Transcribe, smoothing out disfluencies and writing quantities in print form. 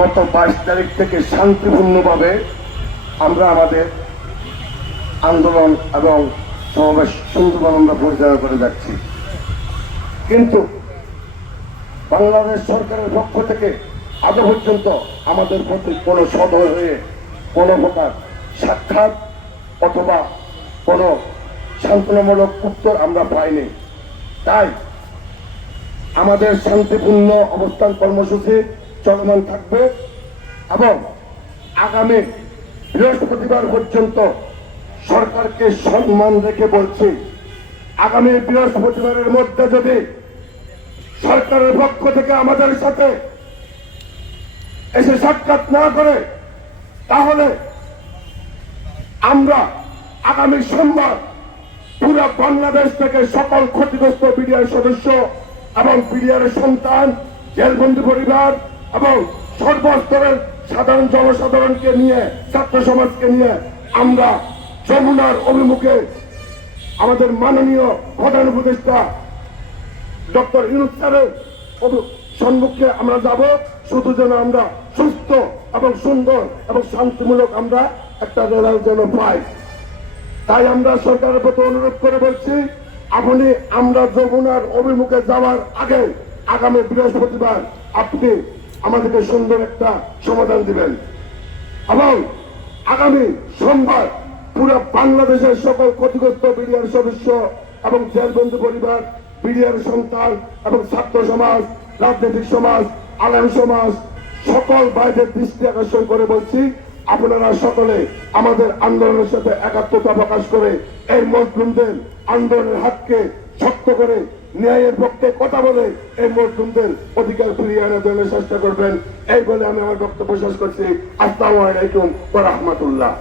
গত 22 তারিখ থেকে শান্তিপূর্ণভাবে আমরা আমাদের আন্দোলন এবং সমাবেশ সুন্দরভাবে আমরা পরিচালনা করে যাচ্ছি। কিন্তু বাংলাদেশ সরকারের পক্ষ থেকে আজ পর্যন্ত আমাদের প্রতি কোনো সদয় হয়ে কোনো প্রকার সাক্ষাৎ অথবা কোনো সান্ত্বনামূলক উত্তর আমরা পাইনি। তাই আমাদের শান্তিপূর্ণ অবস্থান কর্মসূচি চলমান থাকবে এবং আগামী বৃহস্পতিবার পর্যন্ত সরকারকে সম্মান রেখে বলছি, আগামী বৃহস্পতিবারের মধ্যে যদি সরকারের পক্ষ থেকে আমাদের সাথে এসে সাক্ষাৎ না করে, তাহলে আমরা আগামী সোমবার পুরো বাংলাদেশ থেকে সকল ক্ষতিগ্রস্ত বিডিআর সদস্য এবং বিডিআর সন্তান, জেলবন্দি পরিবার এবং সর্বস্তরের সাধারণ জনসাধারণকে নিয়ে, ছাত্র সমাজকে নিয়ে আমরা যমুনার অভিমুখে আমাদের মাননীয় প্রধান উপদেষ্টা ডক্টর ইউনূস স্যারের সম্মুখে আমরা যাব, শুধু যেন আমরা সুস্থ এবং সুন্দর এবং শান্তিমূলক আমরা একটা রেজাল্ট যেন পাই। তাই আমরা সরকারের প্রতি অনুরোধ করে বলছি, আপনি আমরা যমুনার অভিমুখে যাওয়ার আগে আগামী বৃহস্পতিবার আপনি আমাদেরকে সুন্দর একটা সমাধান দিবেন এবং আগামী সোমবার পুরো বাংলাদেশের সকল ক্ষতিগ্রস্ত বিডিআর সদস্য এবং জেলবন্দি পরিবার, বিডিআর সন্তান এবং ছাত্র সমাজ, রাজনৈতিক সমাজ, আলেম সমাজ সকল বাইরের দৃষ্টি আকর্ষণ করে বলছি, আপনারা সকলে আমাদের আন্দোলনের সাথে একাত্মতা প্রকাশ করে এই মজলুমদের আন্দোলনের হাতকে শক্ত করে ন্যায়ের পক্ষে কথা বলে এই মজলুমদের অধিকার ফিরিয়ে আনার জন্য চেষ্টা করবেন। এই বলে আমি আমার বক্তব্য শেষ করছি। আসসালামু আলাইকুম ওয়া রাহমাতুল্লাহ।